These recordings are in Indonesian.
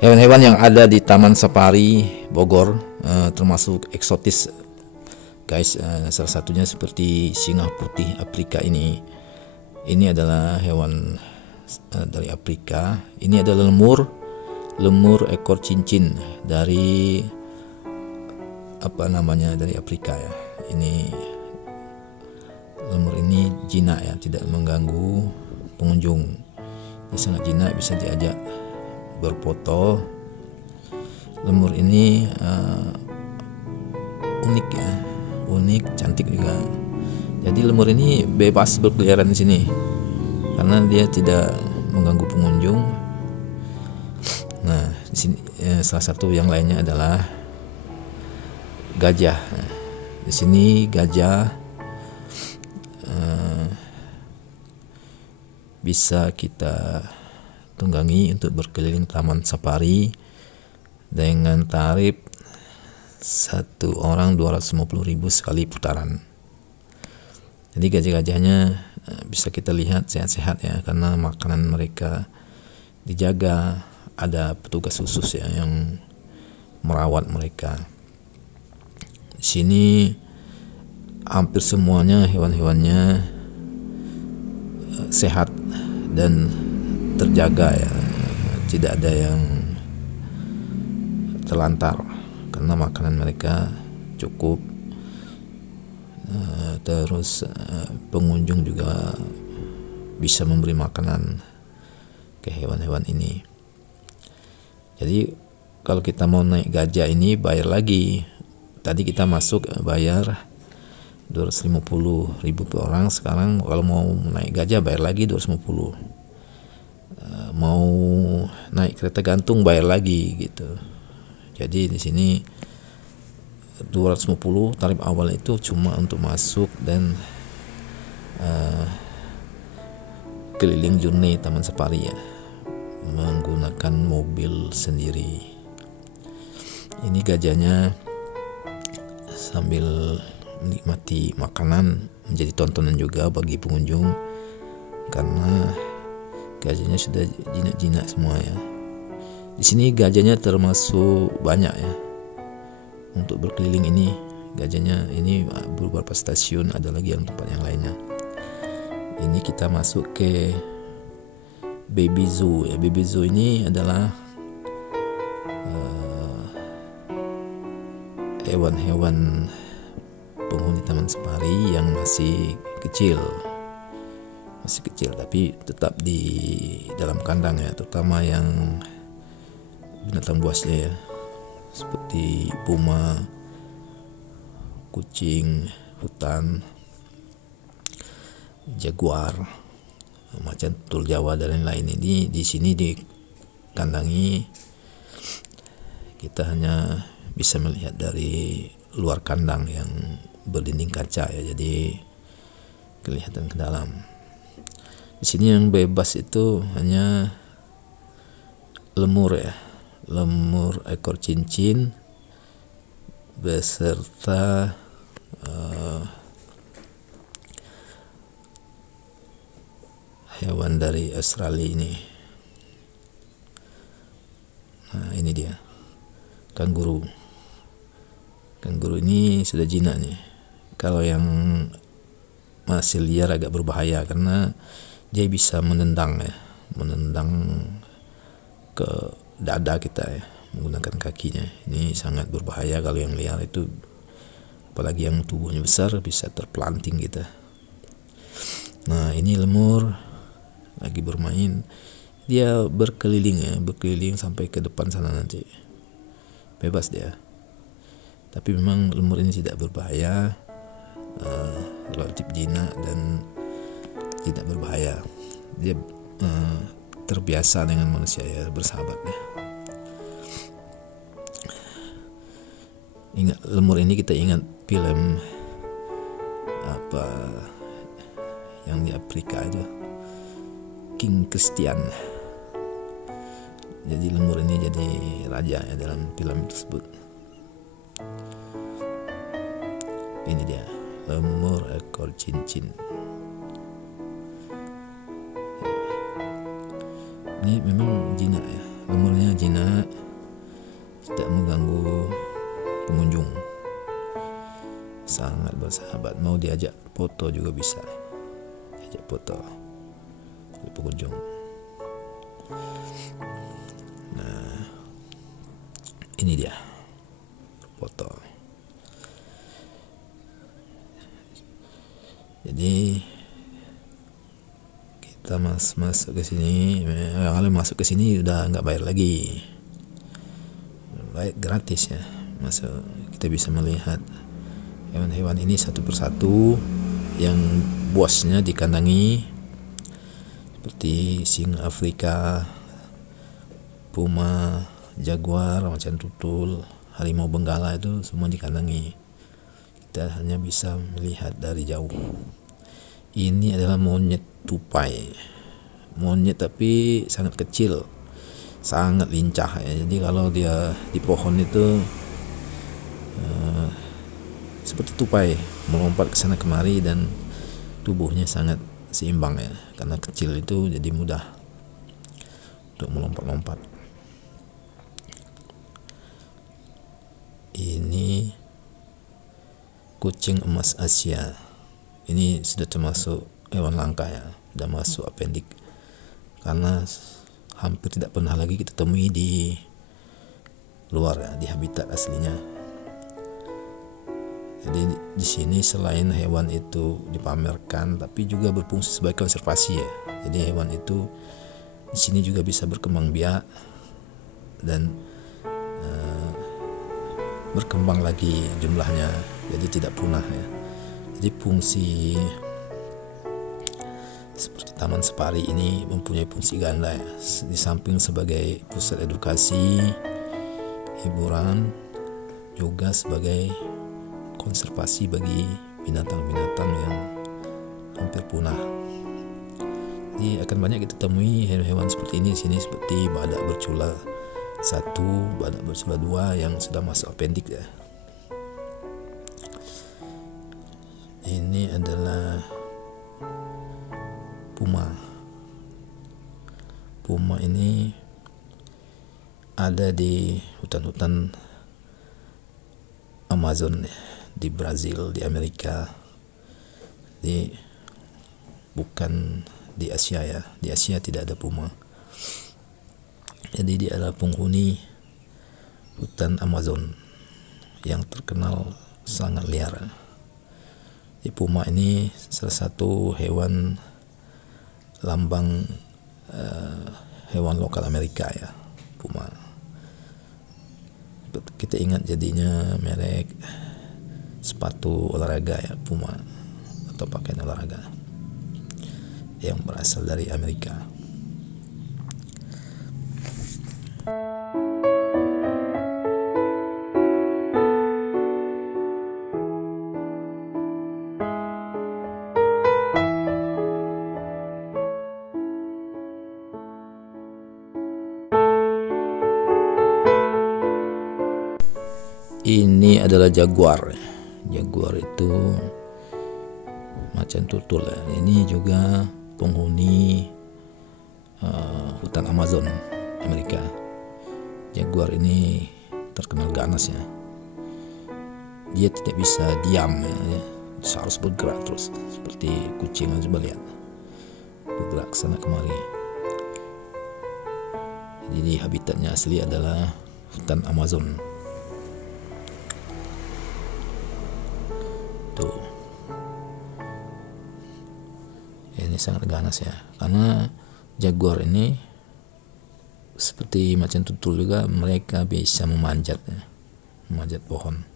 Hewan-hewan yang ada di Taman Safari Bogor termasuk eksotis, guys. Salah satunya seperti singa putih Afrika ini. Ini adalah hewan dari Afrika. Ini adalah lemur ekor cincin dari dari Afrika ya. Ini lemur ini jinak ya, tidak mengganggu pengunjung. Ini sangat jinak, bisa diajak berfoto. Lemur ini unik ya, unik, cantik juga. Jadi lemur ini bebas berkeliaran di sini karena dia tidak mengganggu pengunjung. Nah, di sini salah satu yang lainnya adalah gajah. Di sini gajah bisa kita tunggangi untuk berkeliling Taman Safari dengan tarif satu orang 250.000 sekali putaran. Jadi gajah-gajahnya bisa kita lihat sehat-sehat ya, karena makanan mereka dijaga, ada petugas khusus ya yang merawat mereka. Di sini hampir semuanya hewan-hewannya sehat dan terjaga ya, tidak ada yang terlantar karena makanan mereka cukup. Terus pengunjung juga bisa memberi makanan ke hewan-hewan ini. Jadi kalau kita mau naik gajah ini bayar lagi. Tadi kita masuk bayar 250.000 per orang. Sekarang kalau mau naik gajah bayar lagi 250. Mau naik kereta gantung bayar lagi gitu. Jadi di sini 250 tarif awal itu cuma untuk masuk dan keliling journey Taman Safari ya, menggunakan mobil sendiri. Ini gajahnya sambil menikmati makanan, menjadi tontonan juga bagi pengunjung karena gajahnya sudah jinak-jinak semua ya. Di sini gajahnya termasuk banyak ya. Untuk berkeliling ini gajahnya ini beberapa stasiun, ada lagi yang tempat yang lainnya. Ini kita masuk ke Baby Zoo ya. Baby Zoo ini adalah hewan-hewan penghuni Taman Safari yang masih kecil tapi tetap di dalam kandang ya, terutama yang binatang buasnya ya, seperti puma, kucing hutan, jaguar, macan tutul Jawa dan lain-lain. Ini di sini dikandangi, kita hanya bisa melihat dari luar kandang yang berdinding kaca ya, jadi kelihatan ke dalam. Di sini yang bebas itu hanya lemur ya, lemur ekor cincin beserta hewan dari Australia ini. Nah, ini dia kanguru. Kanguru ini sudah jinak nih. Kalau yang masih liar agak berbahaya karena dia bisa menendang ke dada kita ya, menggunakan kakinya. Ini sangat berbahaya kalau yang liar itu, apalagi yang tubuhnya besar, bisa terpelanting kita. Nah, ini lemur lagi bermain. Dia berkeliling sampai ke depan sana nanti. Bebas dia. Tapi memang lemur ini tidak berbahaya, relatif jinak dan tidak berbahaya. Dia terbiasa dengan manusia ya, bersahabat ya. Ingat lemur ini, kita ingat film apa yang di Afrika itu, King Christian. Jadi lemur ini jadi raja ya dalam film tersebut. Ini dia lemur ekor cincin. Ini memang jinak ya, umurnya jinak, tidak mengganggu pengunjung, sangat bersahabat. Mau diajak foto juga bisa, diajak foto oleh pengunjung. Nah, ini dia foto. Jadi kita masuk ke sini, kalau masuk ke sini udah nggak bayar lagi, baik gratis ya. Masuk, kita bisa melihat hewan-hewan ini satu persatu yang buasnya dikandangi, seperti singa Afrika, puma, jaguar, macan tutul, harimau benggala, itu semua dikandangi. Kita hanya bisa melihat dari jauh. Ini adalah monyet tupai, monyet tapi sangat kecil, sangat lincah ya. Jadi kalau dia di pohon itu seperti tupai, melompat ke sana kemari, dan tubuhnya sangat seimbang ya. Karena kecil itu jadi mudah untuk melompat-lompat. Ini kucing emas Asia. Ini sudah termasuk hewan langka ya, sudah masuk apendik, karena hampir tidak pernah lagi kita temui di luar ya, di habitat aslinya. Jadi di sini selain hewan itu dipamerkan, tapi juga berfungsi sebagai konservasi ya. Jadi hewan itu di sini juga bisa berkembang biak dan berkembang lagi jumlahnya, jadi tidak punah ya. Jadi fungsi seperti Taman Safari ini mempunyai fungsi ganda ya. Di samping sebagai pusat edukasi, hiburan, juga sebagai konservasi bagi binatang-binatang yang hampir punah. Jadi akan banyak kita temui hewan-hewan seperti ini di sini, seperti badak bercula 1, badak bercula 2 yang sudah masuk apendik ya. Ini adalah puma. Puma ini ada di hutan-hutan Amazon di Brazil, di Amerika. Jadi bukan di Asia ya. Di Asia tidak ada puma. Jadi dia adalah penghuni hutan Amazon yang terkenal sangat liar. Di puma ini salah satu hewan lambang hewan lokal Amerika ya, puma. Kita ingat jadinya merek sepatu olahraga ya, puma, atau pakaian olahraga yang berasal dari Amerika. Ini adalah jaguar. Jaguar itu macan tutul ya. Ini juga penghuni hutan Amazon Amerika. Jaguar ini terkenal ganas ya. Dia tidak bisa diam ya. Dia harus bergerak terus, seperti kucing. Coba lihat, bergerak sana kemari. Jadi habitatnya asli adalah hutan Amazon. Tuh. Ini sangat ganas ya, karena jaguar ini seperti macan tutul juga, mereka bisa memanjat ya, memanjat pohon.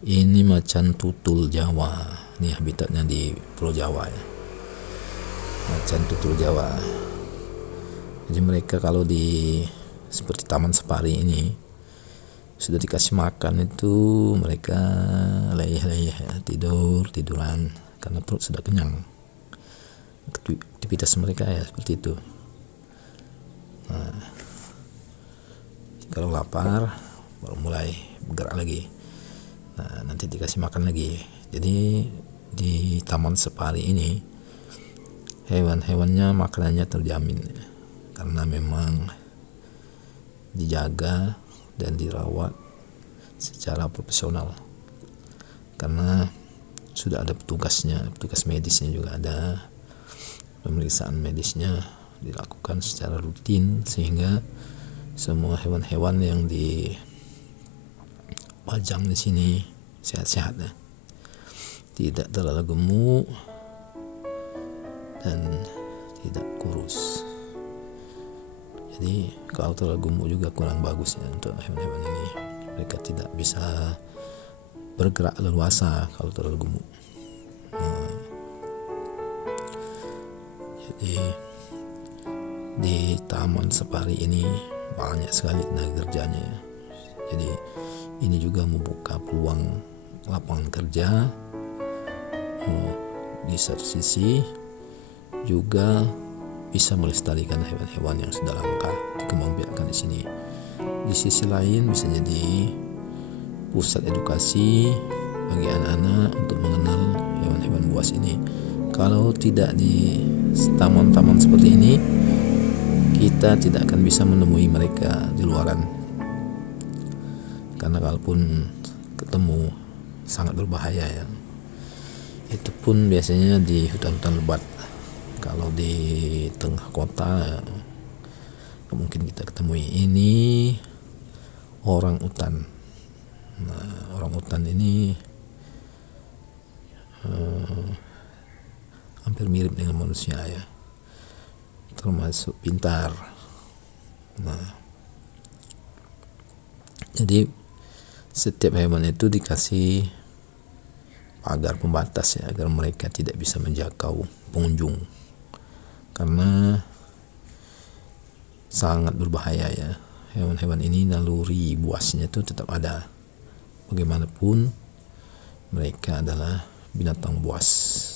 Ini macan tutul Jawa. Ini habitatnya di Pulau Jawa ya. Macan tutul Jawa. Jadi mereka kalau di seperti Taman Safari ini sudah dikasih makan itu mereka leyeh-leyeh ya, tiduran karena perut sudah kenyang. Aktivitas mereka ya seperti itu. Nah, kalau lapar baru mulai bergerak lagi. Nah, nanti dikasih makan lagi. Jadi di Taman Safari ini hewan-hewannya makanannya terjamin ya, karena memang dijaga dan dirawat secara profesional, karena sudah ada petugasnya, petugas medisnya juga ada, pemeriksaan medisnya dilakukan secara rutin, sehingga semua hewan-hewan yang dipajang di sini sehat-sehat ya, tidak terlalu gemuk dan tidak kurus. Jadi kalau terlalu gemuk juga kurang bagus ya untuk hewan-hewan ini, mereka tidak bisa bergerak leluasa kalau terlalu gemuk. Jadi di Taman Safari ini banyak sekali tenaga kerjanya ya. Jadi ini juga membuka peluang lapangan kerja. Di satu sisi juga bisa melestarikan hewan-hewan yang sudah langka, dikembangbiakkan di sini. Di sisi lain bisa jadi pusat edukasi bagi anak-anak untuk mengenal hewan-hewan buas ini. Kalau tidak di taman-taman seperti ini, kita tidak akan bisa menemui mereka di luaran, karena kalaupun ketemu sangat berbahaya ya. Itu pun biasanya di hutan-hutan lebat. Kalau di tengah kota ya, mungkin kita ketemui. Ini orang utan. Nah, orang utan ini hampir mirip dengan manusia ya, termasuk pintar. Nah, jadi setiap hewan itu dikasih pagar pembatas ya, agar mereka tidak bisa menjangkau pengunjung, karena sangat berbahaya ya. Hewan-hewan ini naluri buasnya itu tetap ada. Bagaimanapun mereka adalah binatang buas,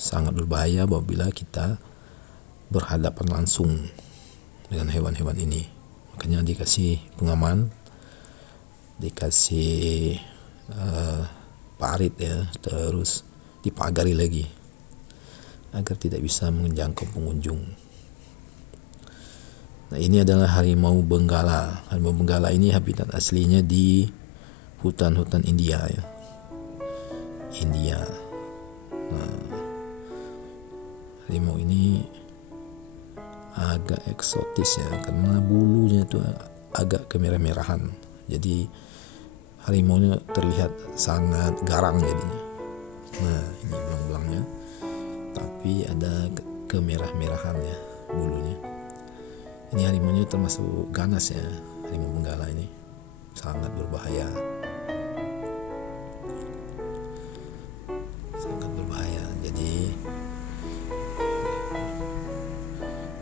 sangat berbahaya apabila kita berhadapan langsung dengan hewan-hewan ini. Makanya dikasih pengaman, dikasih parit ya, terus dipagari lagi agar tidak bisa menjangkau pengunjung. Nah, ini adalah harimau benggala. Harimau benggala ini habitat aslinya di hutan-hutan India ya. Nah, harimau ini agak eksotis ya, karena bulunya itu agak kemerah-merahan. Jadi harimaunya terlihat sangat garang jadinya. Nah, ini belang-belangnya, tapi ada kemerah-merahan ya bulunya. Ini harimaunya termasuk ganas ya, harimau benggala ini sangat berbahaya. Sangat berbahaya. Jadi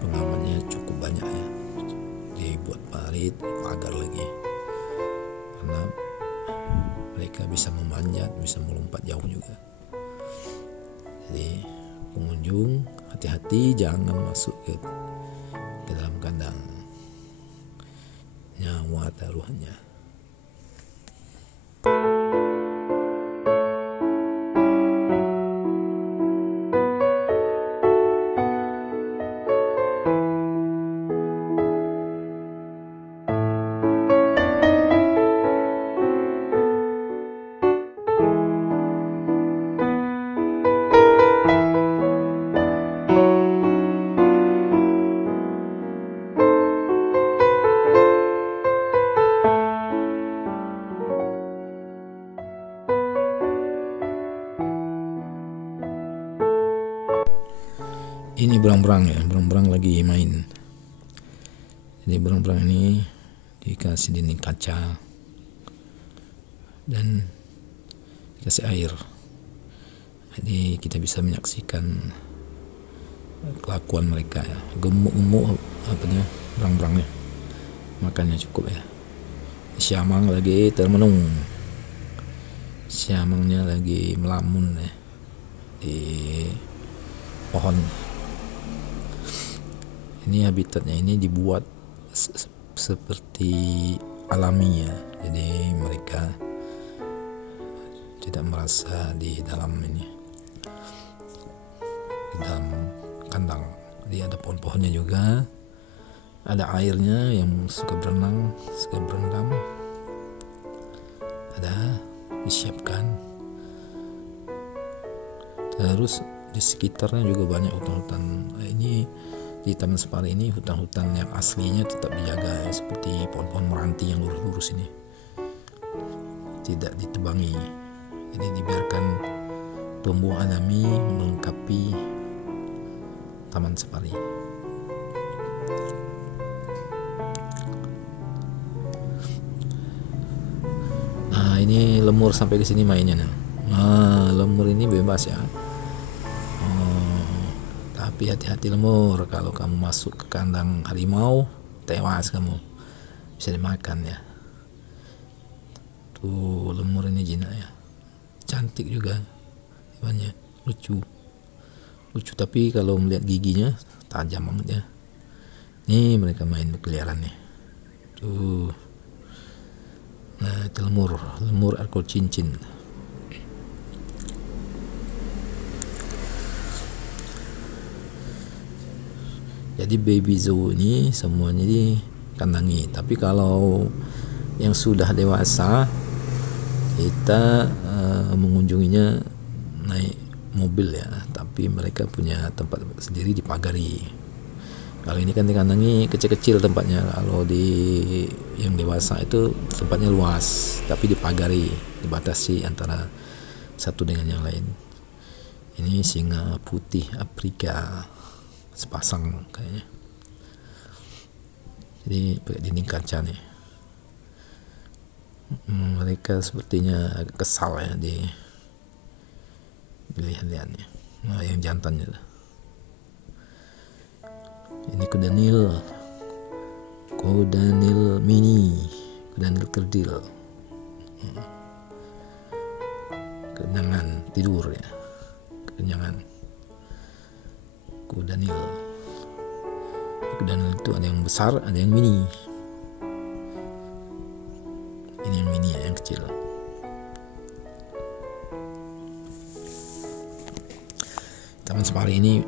pengamannya cukup banyak ya. Dibuat parit, pagar lagi. Karena mereka bisa memanjat, bisa melompat jauh juga. Jadi pengunjung hati-hati, jangan masuk ke dalam kandang, nyawa taruhannya. Ini berang-berang ya, berang-berang lagi main. Jadi berang-berang ini dikasih dinding kaca dan dikasih air. Jadi kita bisa menyaksikan kelakuan mereka ya. Gemuk-gemuk apanya, berang-berangnya. Makannya cukup ya. Siamang lagi termenung. Siamangnya lagi melamun ya di pohon. Ini habitatnya ini dibuat seperti alami ya. Jadi mereka tidak merasa di dalam ini, di dalam kandang. Jadi ada pohon-pohonnya juga, ada airnya yang suka berenang, suka berendam, ada disiapkan. Terus di sekitarnya juga banyak hutan-hutan. Ini di Taman Safari ini hutan-hutan yang aslinya tetap dijaga ya, seperti pohon-pohon meranti yang lurus-lurus ini tidak ditebangi, jadi dibiarkan tumbuh alami melengkapi Taman Safari. Nah, ini lemur sampai di sini mainnya. Nah, lemur ini bebas ya. Tapi hati-hati lemur, kalau kamu masuk ke kandang harimau, tewas kamu, bisa dimakan ya. Tuh lemur ini jinak ya, cantik juga hewannya, lucu, tapi kalau melihat giginya tajam banget ya. Nih mereka main berkeliaran nih. Tuh, nah itu lemur ekor cincin. Jadi baby zoo ini semuanya dikandangi. Tapi kalau yang sudah dewasa, kita mengunjunginya naik mobil ya. Tapi mereka punya tempat sendiri dipagari. Kalau ini kan dikandangi kecil-kecil tempatnya. Kalau di yang dewasa itu tempatnya luas, tapi dipagari, dibatasi antara satu dengan yang lain. Ini singa putih Afrika, sepasang kayaknya. Jadi pakai dinding kaca nih. Mereka sepertinya agak kesal ya dilihat-lihatnya. Nah, yang jantannya ini kuda Nil mini, kuda Nil kerdil. Kenyangan tidur ya, kenyangan. Kuda Nil itu ada yang besar, ada yang mini. Ini yang mini ya, yang kecil. Taman Safari ini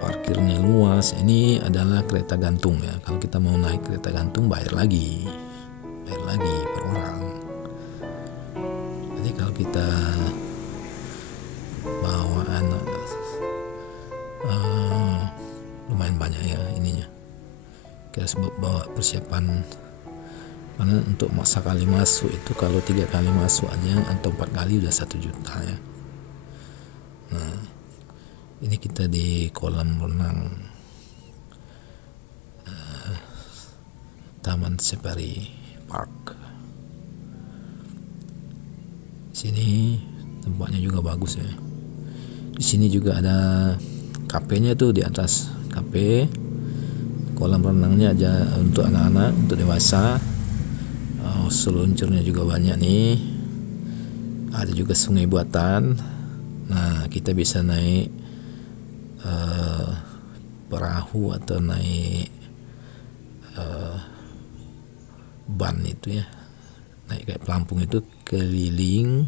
parkirnya luas. Ini adalah kereta gantung ya. Kalau kita mau naik kereta gantung bayar lagi per orang. Jadi kalau kita bawa anak lumayan banyak ya ininya. Kita sebut bawa persiapan, karena untuk sekali masuk itu kalau 3 kali masuk aja atau 4 kali udah 1 juta ya. Nah, ini kita di kolam renang Taman Safari Park. Sini tempatnya juga bagus ya. Di sini juga ada kafenya tuh di atas kafe. Kolam renangnya aja untuk anak-anak, untuk dewasa. Seluncurnya juga banyak nih. Ada juga sungai buatan. Nah, kita bisa naik perahu atau naik ban itu ya, naik kayak pelampung itu keliling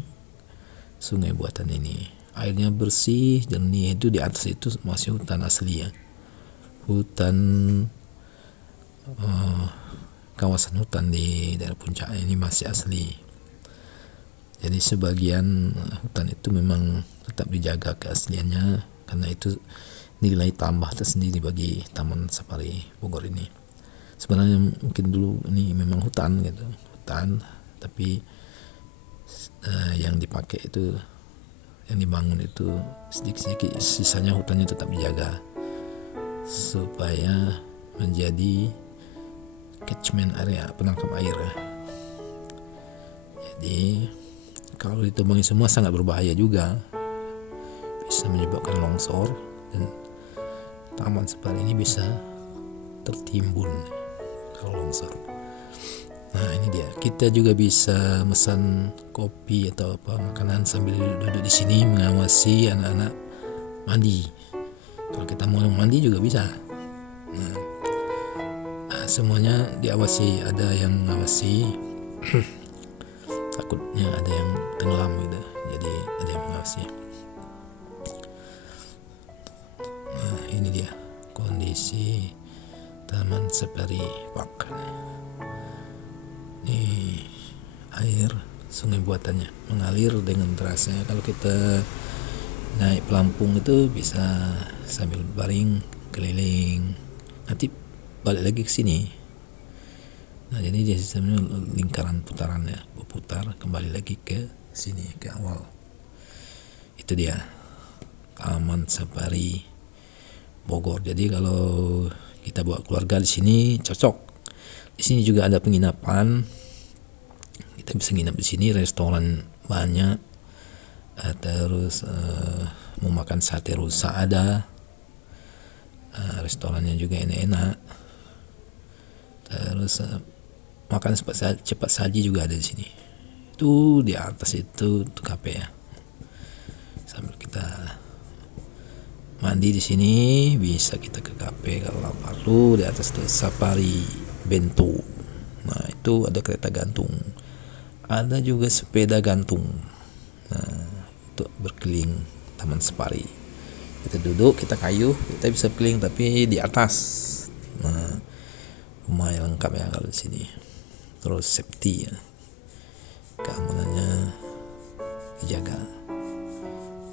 sungai buatan ini. Airnya bersih, jernih. Itu di atas itu masih hutan asli ya, hutan kawasan hutan di daerah puncak ini masih asli. Jadi sebagian hutan itu memang tetap dijaga keasliannya, karena itu nilai tambah tersendiri bagi Taman Safari Bogor ini. Sebenarnya mungkin dulu ini memang hutan gitu, tapi yang dipakai itu, yang dibangun itu sedikit-sedikit, sisanya hutannya tetap dijaga supaya menjadi catchment area, penangkap air. Jadi kalau ditebangi semua sangat berbahaya juga, bisa menyebabkan longsor, dan Taman Safari ini bisa tertimbun kalau longsor. Nah, ini dia. Kita juga bisa pesan kopi atau apa makanan sambil duduk di sini mengawasi anak-anak mandi. Kalau kita mau mandi juga bisa. Nah, semuanya diawasi, ada yang mengawasi. Takutnya ada yang tenggelam gitu, jadi ada yang mengawasi. Nah, ini dia kondisi isi Taman Safari Park. Ini air sungai buatannya mengalir dengan derasnya. Kalau kita naik pelampung itu bisa sambil baring keliling, nanti balik lagi ke sini. Nah, jadi dia sistemnya lingkaran putarannya, berputar kembali lagi ke sini, ke awal. Itu dia Taman Safari Bogor. Jadi kalau kita bawa keluarga di sini cocok. Di sini juga ada penginapan. Kita bisa nginap di sini, restoran banyak. Terus mau makan sate rusa ada. Restorannya juga enak-enak. Terus makan cepat saji juga ada di sini. Itu di atas itu kafe ya. Sambil kita mandi di sini bisa kita ke kafe kalau lapar. Tuh di atas tuh Safari Bento. Nah, itu ada kereta gantung. Ada juga sepeda gantung. Nah, untuk berkeliling Taman Safari. Kita duduk, kita kayu, kita bisa keliling tapi di atas. Nah, lumayan lengkap ya kalau di sini. Terus safety ya, keamanannya dijaga.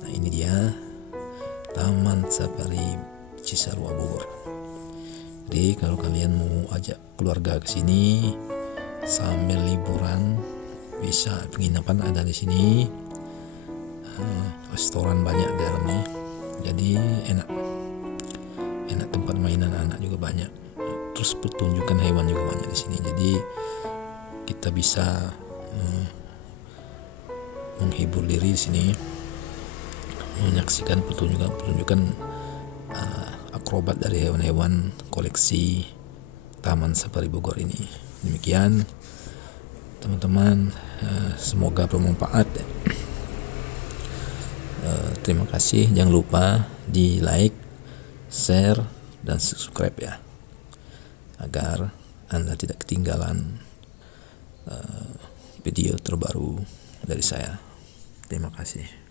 Nah, ini dia Taman Safari Cisarua Bogor. Jadi kalau kalian mau ajak keluarga ke sini sambil liburan, bisa penginapan ada di sini, restoran banyak di dalamnya. Jadi enak tempat mainan anak juga banyak. Terus pertunjukan hewan juga banyak di sini. Jadi kita bisa menghibur diri di sini, menyaksikan pertunjukan akrobat dari hewan-hewan koleksi Taman Safari Bogor ini. Demikian teman-teman, semoga bermanfaat. Terima kasih. Jangan lupa di like, share, dan subscribe ya, agar Anda tidak ketinggalan video terbaru dari saya. Terima kasih.